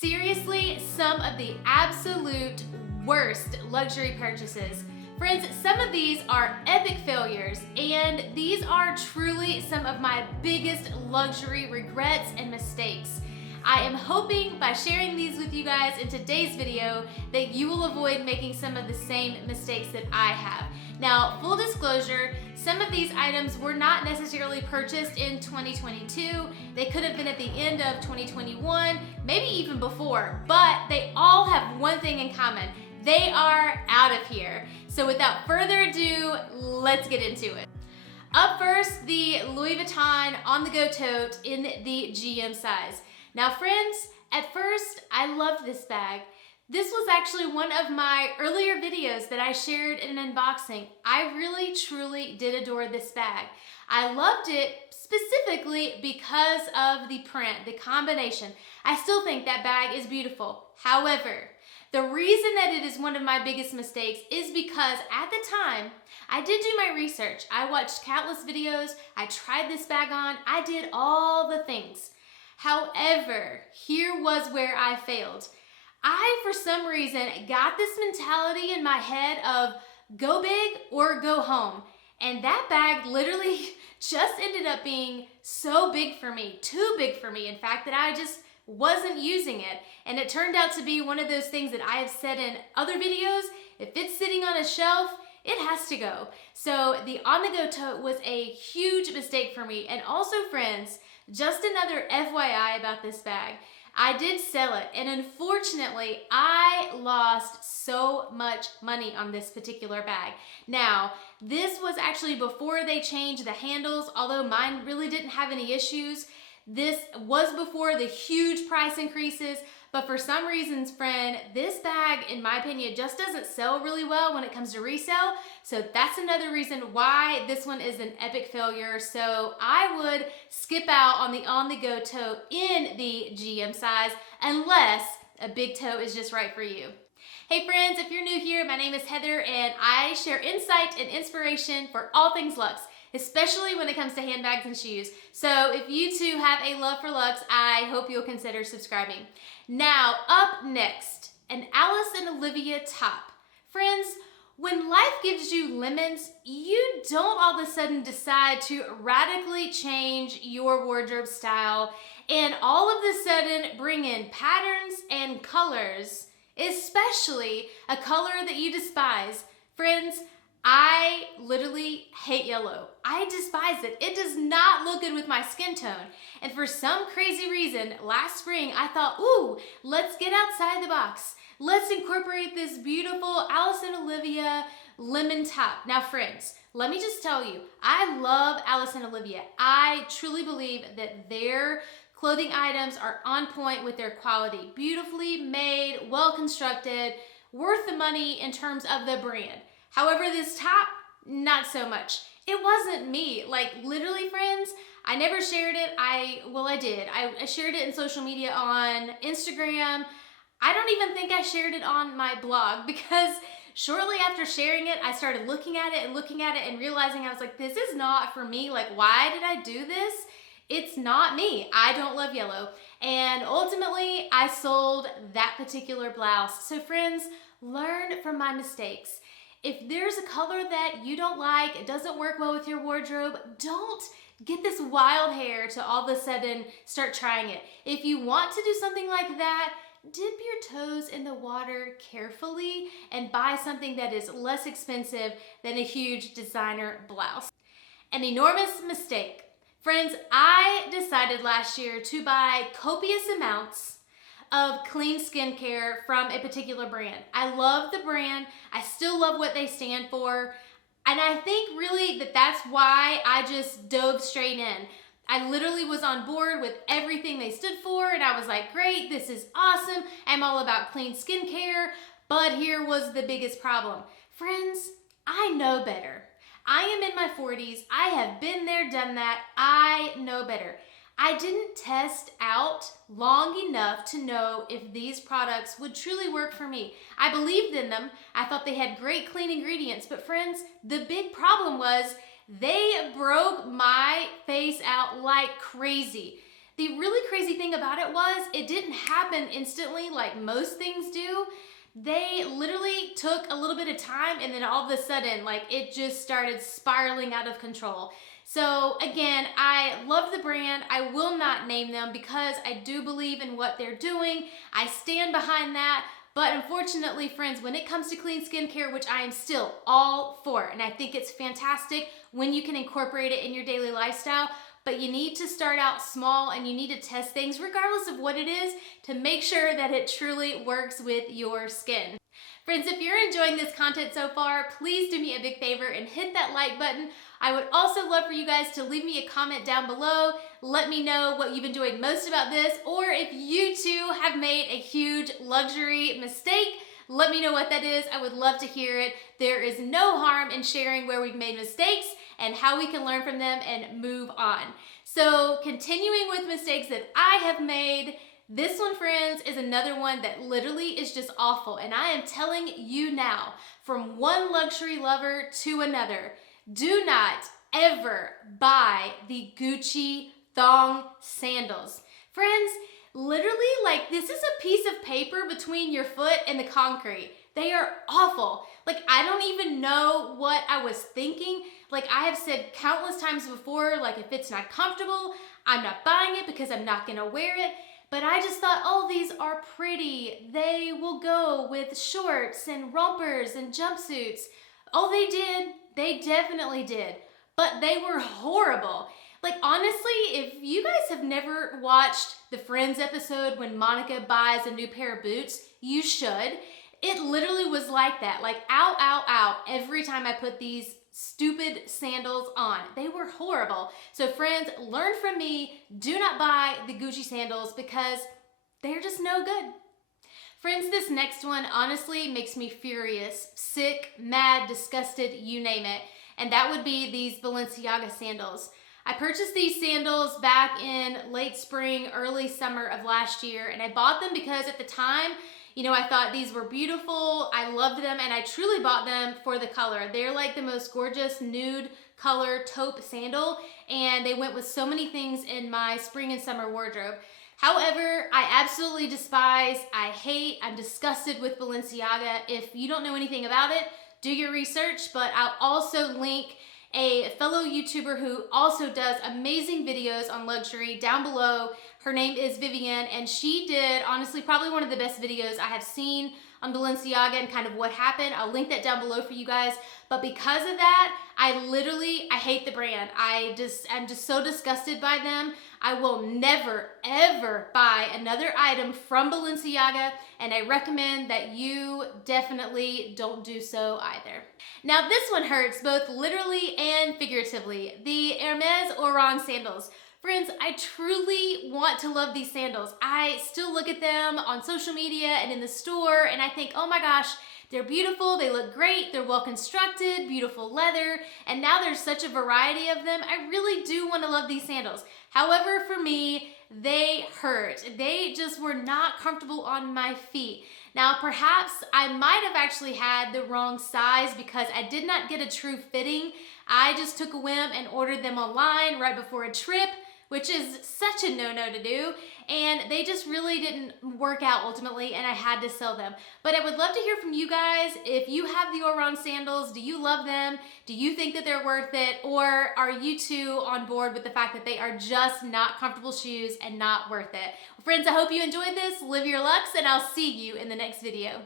Seriously, some of the absolute worst luxury purchases. Friends, some of these are epic failures, and these are truly some of my biggest luxury regrets and mistakes. I am hoping by sharing these with you guys in today's video that you will avoid making some of the same mistakes that I have. Now, full disclosure, some of these items were not necessarily purchased in 2022. They could have been at the end of 2021, maybe even before, but they all have one thing in common. They are out of here. So without further ado, let's get into it. Up first, the Louis Vuitton on-the-go tote in the GM size. Now friends, at first, I loved this bag. This was actually one of my earlier videos that I shared in an unboxing. I really, truly did adore this bag. I loved it specifically because of the print, the combination. I still think that bag is beautiful. However, the reason that it is one of my biggest mistakes is because at the time, I did do my research. I watched countless videos. I tried this bag on. I did all the things. However, here was where I failed. I, for some reason, got this mentality in my head of go big or go home. And that bag literally just ended up being so big for me, too big for me, in fact, that I just wasn't using it. And it turned out to be one of those things that I have said in other videos, if it's sitting on a shelf, it has to go. So the on-the-go tote was a huge mistake for me. And also, friends, just another FYI about this bag. I did sell it, and unfortunately, I lost so much money on this particular bag. Now, this was actually before they changed the handles, although mine really didn't have any issues. This was before the huge price increases, but for some reasons, friend, this bag, in my opinion, just doesn't sell really well when it comes to resale. So that's another reason why this one is an epic failure. So I would skip out on the on-the-go tote in the GM size unless a big tote is just right for you. Hey friends, if you're new here, my name is Heather and I share insight and inspiration for all things luxe, especially when it comes to handbags and shoes. So if you too have a love for luxe, I hope you'll consider subscribing. Now, up next, an Alice and Olivia top. Friends, when life gives you lemons, you don't all of a sudden decide to radically change your wardrobe style and all of a sudden bring in patterns and colors, especially a color that you despise. Friends, I literally hate yellow. I despise it. It does not look good with my skin tone. And for some crazy reason, last spring, I thought, ooh, let's get outside the box. Let's incorporate this beautiful Alice and Olivia lemon top. Now, friends, let me just tell you, I love Alice and Olivia. I truly believe that their clothing items are on point with their quality. Beautifully made, well constructed, worth the money in terms of the brand. However, this top, not so much. It wasn't me. Like, literally, friends, I never shared it. I did. I shared it in social media on Instagram. I don't even think I shared it on my blog because shortly after sharing it, I started looking at it and realizing I was like, this is not for me. Like, why did I do this? It's not me. I don't love yellow. And ultimately, I sold that particular blouse. So friends, learn from my mistakes. If there's a color that you don't like, it doesn't work well with your wardrobe, don't get this wild hair to all of a sudden start trying it. If you want to do something like that, dip your toes in the water carefully and buy something that is less expensive than a huge designer blouse. An enormous mistake. Friends, I decided last year to buy copious amounts of clean skincare from a particular brand. I love the brand. I still love what they stand for. And I think really that that's why I just dove straight in. I literally was on board with everything they stood for and I was like, great, this is awesome. I'm all about clean skincare. But here was the biggest problem. Friends, I know better. I am in my 40s. I have been there, done that. I know better. I didn't test out long enough to know if these products would truly work for me. I believed in them. I thought they had great clean ingredients, but friends, the big problem was they broke my face out like crazy. The really crazy thing about it was it didn't happen instantly like most things do. They literally took a little bit of time, and then all of a sudden, like, it just started spiraling out of control. So again, I love the brand. I will not name them because I do believe in what they're doing. I stand behind that. But unfortunately, friends, when it comes to clean skincare, which I am still all for, and I think it's fantastic when you can incorporate it in your daily lifestyle, but you need to start out small and you need to test things regardless of what it is to make sure that it truly works with your skin. Friends, if you're enjoying this content so far, please do me a big favor and hit that like button. I would also love for you guys to leave me a comment down below. Let me know what you've enjoyed most about this, or if you too have made a huge luxury mistake. Let me know what that is. I would love to hear it. There is no harm in sharing where we've made mistakes and how we can learn from them and move on. So continuing with mistakes that I have made, this one, friends, is another one that literally is just awful. And I am telling you now, from one luxury lover to another, do not ever buy the Gucci thong sandals. Friends, literally, like, this is a piece of paper between your foot and the concrete. They are awful. Like, I don't even know what I was thinking. Like, I have said countless times before, like, if it's not comfortable, I'm not buying it because I'm not gonna wear it. But I just thought, oh, these are pretty. They will go with shorts and rompers and jumpsuits. Oh, they did. They definitely did. But they were horrible. Like, honestly, if you guys have never watched the Friends episode when Monica buys a new pair of boots, you should. It literally was like that. Like, ow, ow, ow, every time I put these stupid sandals on. They were horrible. So friends, learn from me. Do not buy the Gucci sandals because they're just no good. Friends, this next one honestly makes me furious, sick, mad, disgusted, you name it. And that would be these Balenciaga sandals. I purchased these sandals back in late spring, early summer of last year, and I bought them because at the time, you know, I thought these were beautiful. I loved them, and I truly bought them for the color. They're like the most gorgeous nude color taupe sandal, and they went with so many things in my spring and summer wardrobe. However, I absolutely despise, I hate, I'm disgusted with Balenciaga. If you don't know anything about it, do your research, but I'll also link a fellow YouTuber who also does amazing videos on luxury down below. Her name is Vivian, and she did, honestly, probably one of the best videos I have seen on Balenciaga and kind of what happened. I'll link that down below for you guys. But because of that, I hate the brand. I'm just so disgusted by them. I will never, ever buy another item from Balenciaga, and I recommend that you definitely don't do so either. Now this one hurts both literally and figuratively. The Hermes ORAN sandals. Friends, I truly want to love these sandals. I still look at them on social media and in the store, and I think, oh my gosh, they're beautiful, they look great, they're well constructed, beautiful leather, and now there's such a variety of them. I really do want to love these sandals. However, for me, they hurt. They just were not comfortable on my feet. Now, perhaps I might have actually had the wrong size because I did not get a true fitting. I just took a whim and ordered them online right before a trip, which is such a no-no to do, and they just really didn't work out ultimately, and I had to sell them. But I would love to hear from you guys. If you have the ORAN sandals, do you love them? Do you think that they're worth it? Or are you too on board with the fact that they are just not comfortable shoes and not worth it? Well, friends, I hope you enjoyed this. Live your luxe, and I'll see you in the next video.